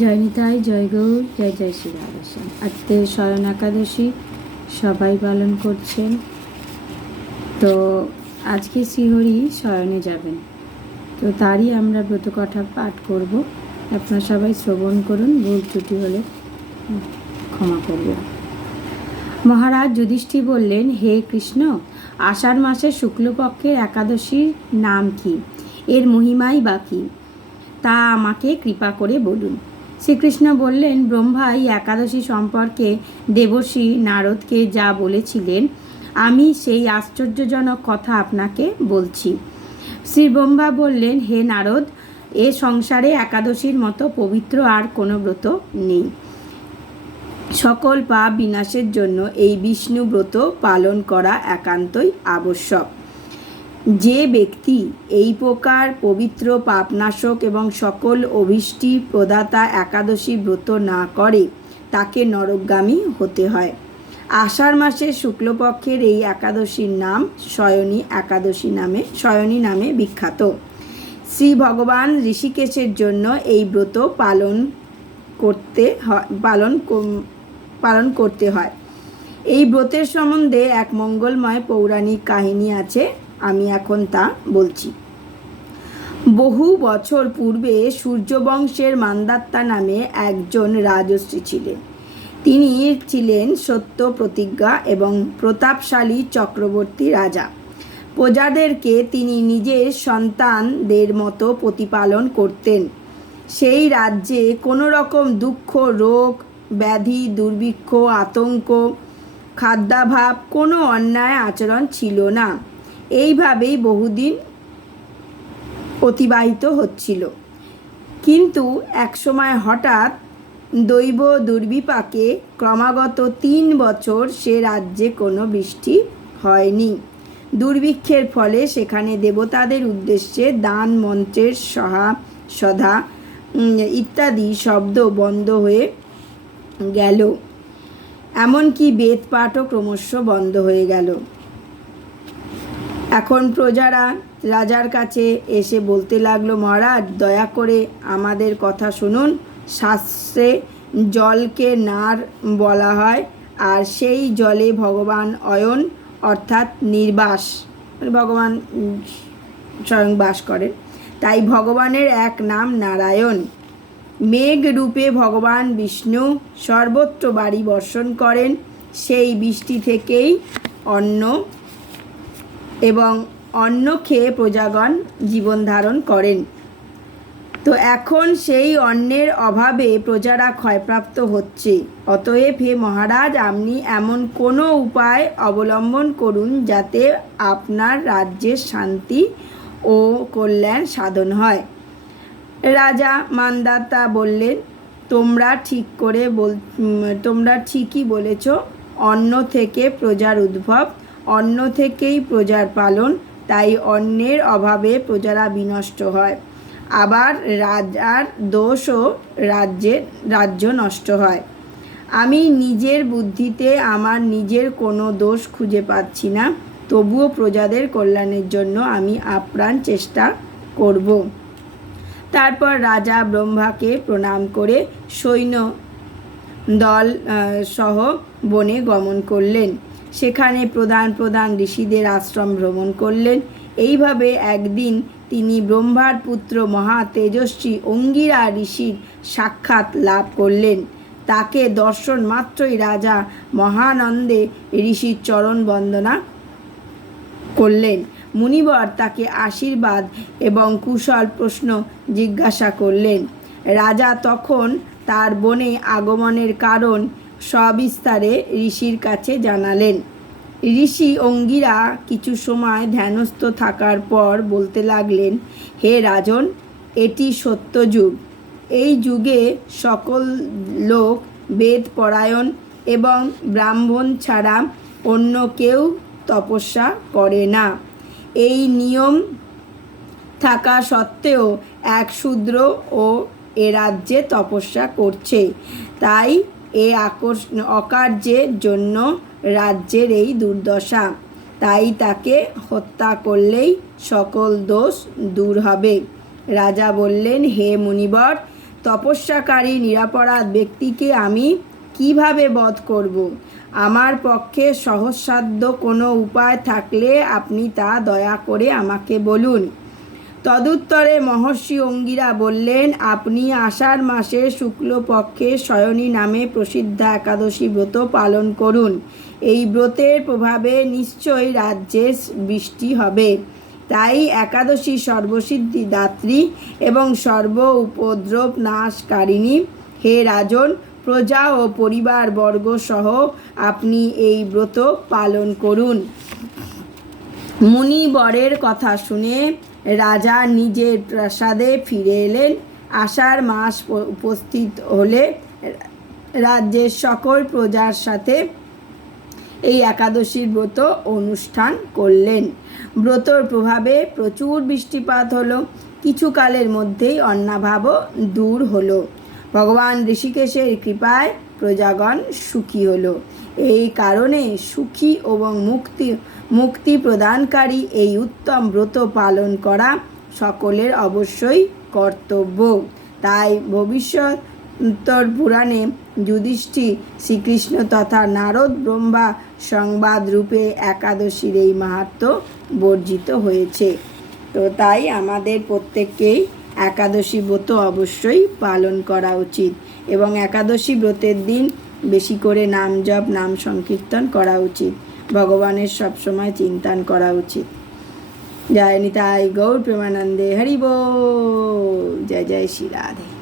জয় নিতাই, জয় গৌর, জয় জয় শ্রী রাধেশ্যাম আজকে স্বয়ন একাদশী, সবাই পালন করছেন। তো আজকে শ্রীহরি শয়নে যাবেন। তো তারই আমরা ব্রতকথা পাঠ করব। আপনারা সবাই শ্রবণ করুন, ভুল ত্রুটি হলে ক্ষমা করবেন। মহারাজ যুধিষ্ঠির বললেন, হে কৃষ্ণ, আষাঢ় মাসে শুক্লপক্ষের একাদশীর নাম কি? এর মহিমাই বা কী? তা আমাকে কৃপা করে বলুন। শ্রীকৃষ্ণ বললেন ব্রহ্মা এই একাদশী সম্পর্কে দেবশ্রী নারদকে যা বলেছিলেন, আমি সেই আশ্চর্যজনক কথা আপনাকে বলছি। শ্রী ব্রহ্মা বললেন, হে নারদ, এ সংসারে একাদশীর মতো পবিত্র আর কোনো ব্রত নেই। সকল পাপ বিনাশের জন্য এই বিষ্ণু ব্রত পালন করা একান্তই আবশ্যক। যে ব্যক্তি এই প্রকার পবিত্র পাপনাশক এবং সকল অভিষ্টি প্রদাতা একাদশী ব্রত না করে, তাকে নরকগামী হতে হয়। আষাঢ় মাসে শুক্লপক্ষের এই একাদশীর নাম শয়নী একাদশী নামে, শয়নী নামে বিখ্যাত। শ্রী ভগবান ঋষিকেশের জন্য এই ব্রত পালন করতে হয়, পালন পালন করতে হয়। এই ব্রতের সম্বন্ধে এক মঙ্গলময় পৌরাণিক কাহিনী আছে। আমি এখন তা বলছি। বহু বছর পূর্বে সূর্যবংশের মান্দাত্তা নামে একজন রাজশ্রী ছিলেন। তিনি ছিলেন সত্য প্রতিজ্ঞা এবং প্রতাপশালী চক্রবর্তী রাজা। প্রজাদেরকে তিনি নিজের সন্তানদের মতো প্রতিপালন করতেন। সেই রাজ্যে কোনো রকম দুঃখ, রোগ, ব্যাধি, দুর্ভিক্ষ, আতঙ্ক, খাদ্যাভাব, কোনো অন্যায় আচরণ ছিল না। এইভাবেই বহুদিন অতিবাহিত হচ্ছিল। কিন্তু একসময় হঠাৎ দৈব দুর্বিপাকে ক্রমাগত তিন বছর সে রাজ্যে কোনো বৃষ্টি হয়নি। দুর্ভিক্ষের ফলে সেখানে দেবতাদের উদ্দেশ্যে দান মন্ত্রের সহা, সধা ইত্যাদি শব্দ বন্ধ হয়ে গেল। এমনকি বেদ পাঠও ক্রমশ বন্ধ হয়ে গেল। এখন প্রজারা রাজার কাছে এসে বলতে লাগল, মহারাজ, দয়া করে আমাদের কথা শুনুন। শাস্ত্রে জলকে নার বলা হয়, আর সেই জলে ভগবান অয়ন, অর্থাৎ নির্বাস, ভগবান স্বয়ং বাস করেন। তাই ভগবানের এক নাম নারায়ণ। মেঘ রূপে ভগবান বিষ্ণু সর্বত্র বাড়ি বর্ষণ করেন। সেই বৃষ্টি থেকেই অন্ন এবং অন্ন খেয়ে প্রজাগণ জীবন ধারণ করেন। তো এখন সেই অন্নের অভাবে প্রজারা ক্ষয়প্রাপ্ত হচ্ছে। অতএব হে মহারাজ, আপনি এমন কোনো উপায় অবলম্বন করুন যাতে আপনার রাজ্যের শান্তি ও কল্যাণ সাধন হয়। রাজা মান্দাতা বললেন, তোমরা ঠিক করে বল তোমরা ঠিকই বলেছ। অন্ন থেকে প্রজার উদ্ভব অন্ন থেকেই প্রজার পালন, তাই অন্যের অভাবে প্রজারা বিনষ্ট হয়। আবার রাজার দোষও রাজ্যের রাজ্য নষ্ট হয়। আমি নিজের বুদ্ধিতে আমার নিজের কোনো দোষ খুঁজে পাচ্ছি না, তবুও প্রজাদের কল্যাণের জন্য আমি আপ্রাণ চেষ্টা করব। তারপর রাজা ব্রহ্মাকে প্রণাম করে সৈন্য দল সহ বনে গমন করলেন। সেখানে প্রধান প্রধান ঋষিদের আশ্রম ভ্রমণ করলেন। এইভাবে একদিন তিনি ব্রহ্মার পুত্র মহা তেজস্বী অঙ্গিরা ঋষির সাক্ষাৎ লাভ করলেন। তাকে দর্শন মাত্রই রাজা মহানন্দে ঋষির চরণ বন্দনা করলেন। মুনিবর তাকে আশীর্বাদ এবং কুশল প্রশ্ন জিজ্ঞাসা করলেন। রাজা তখন তার বনে আগমনের কারণ সবিস্তারে ঋষির কাছে জানালেন। ঋষি অঙ্গিরা কিছু সময় ধ্যানস্থ থাকার পর বলতে লাগলেন, হে রাজন, এটি সত্য যুগ। এই যুগে সকল লোক বেদ পরায়ণ এবং ব্রাহ্মণ ছাড়া অন্য কেউ তপস্যা করে না। এই নিয়ম থাকা সত্ত্বেও এক শূদ্র ও এ রাজ্যে তপস্যা করছে। তাই এ আকর্ষ, অকার্যের জন্য রাজ্যের এই দুর্দশা। তাই তাকে হত্যা করলেই সকল দোষ দূর হবে। রাজা বললেন, হে মুনিবর, তপস্যাকারী, নিরাপরাধ ব্যক্তিকে আমি কীভাবে বধ করব? আমার পক্ষে সহসাধ্য কোনো উপায় থাকলে আপনি তা দয়া করে আমাকে বলুন। তদুত্তরে মহর্ষি অঙ্গিরা বললেন, আপনি আষাঢ় মাসের শুক্লপক্ষে শয়নী নামে প্রসিদ্ধ একাদশী ব্রত পালন করুন। এই ব্রতের প্রভাবে নিশ্চয়ই রাজ্যে বৃষ্টি হবে। তাই একাদশী সর্বসিদ্ধি দাত্রী এবং সর্ব উপদ্রব নাশকারিণী, হে রাজন, প্রজা ও পরিবার বর্গ সহ আপনি এই ব্রত পালন করুন। মুনি বরের কথা শুনে রাজা নিজের প্রাসাদে ফিরে এলেন। আষাঢ় মাস উপস্থিত হলে রাজ্যের সকল প্রজার সাথে এই একাদশীর ব্রত অনুষ্ঠান করলেন। ব্রতর প্রভাবে প্রচুর বৃষ্টিপাত হলো। কিছু কালের মধ্যেই অন্নাভাবও দূর হলো। ভগবান ঋষিকেশের কৃপায় প্রজাগণ সুখী হলো। এই কারণে সুখী এবং মুক্তি মুক্তি প্রদানকারী এই উত্তম ব্রত পালন করা সকলের অবশ্যই কর্তব্য। তাই ভবিষ্যৎ উত্তর পুরাণে যুধিষ্ঠির শ্রীকৃষ্ণ তথা নারদ ব্রহ্মা সংবাদ রূপে একাদশীর এই মাহাত্ম বর্জিত হয়েছে। তো তাই আমাদের প্রত্যেককেই একাদশী ব্রত অবশ্যই পালন করা উচিত এবং একাদশী ব্রতের দিন বেশি করে নাম জপ, নাম সংকীর্তন করা উচিত। ভগবানের সবসময় চিন্তান করা উচিত। জয় নিতাই গৌর প্রেমানন্দে। হরিব জয় জয় শ্রী রাধে।